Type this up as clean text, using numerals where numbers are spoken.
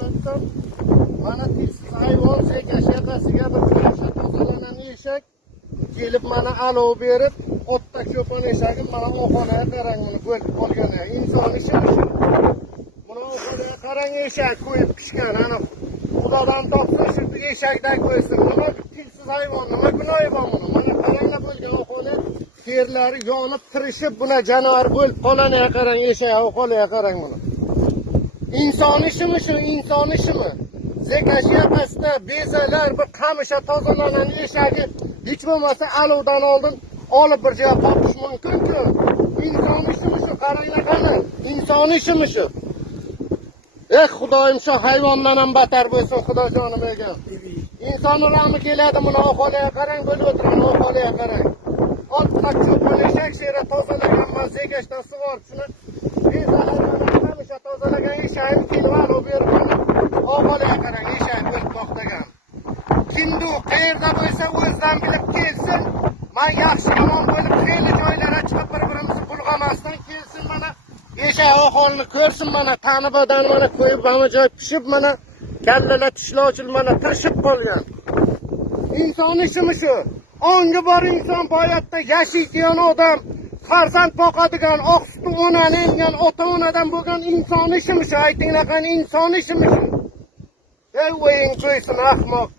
holatda mana tilsiz hayvon shakasiga bir yaxshi tozalanan eshak kelib mana alov berib, otda cho'pon eshagim mana oxonaga qarang, buni ko'rib qolgan. Inson ishi shu. Buni oxonaga qarang, eshak qo'yib pishgan. Ana Xudodan topsin shu eshakdan qo'ysin. Nima tilsiz hayvon, nima gunohi bor buni? Mana qaranglar bo'lgan oxona terlari yonib tirishib, buna jonivar bo'lib qolaniga qarang, eshak oxonaga qarang buni. İnson ishimi shu, inson ishimi? Zekash yapasida bezalar bir qamisha tozalanan eshagi hech bo'lmasa alovdan oldin olib bir joyga qoqish mumkin-ku. İnson ishimi shu, qaranglar qani? İnson ishimi shu? Xudoyim shu hayvondan ham battar bo'lsin, Xudojonim bergan. İnsonning rahmi keladi, buni oxolaga qarang, bo'lib o'tirgan oxolaga qarang. Ot qachcho'pon eshak shera tozalagan, men zekashdan sug'orib shuni bezalarni qamisha tozalagan eshagim kelib alov berib oxolaga qarang, eshak o'lib to'xtagan. Kimdi u, qayerda bo'lsa o'zidan bilib kelsin. Men yaxshi yomon bo'lib xeyli joylarga chiqib bir-birimizni bulg'amasdan kelsin, mana eshak oxolni ko'rsin, mana tanibadan mana qo'yib hamma joy pishib, mana kallalar tishlovchil mana tirishib qolgan. İnson ishimi shu? Ongi bor inson boyatda yashaydigan odam, farzand boqadigan, oq suti onani emgan ota-onadan bo'lgan inson ishimi shu? Aytinglar, qani inson ishimi shu? Ey o'ying qo'ysin ahmoq.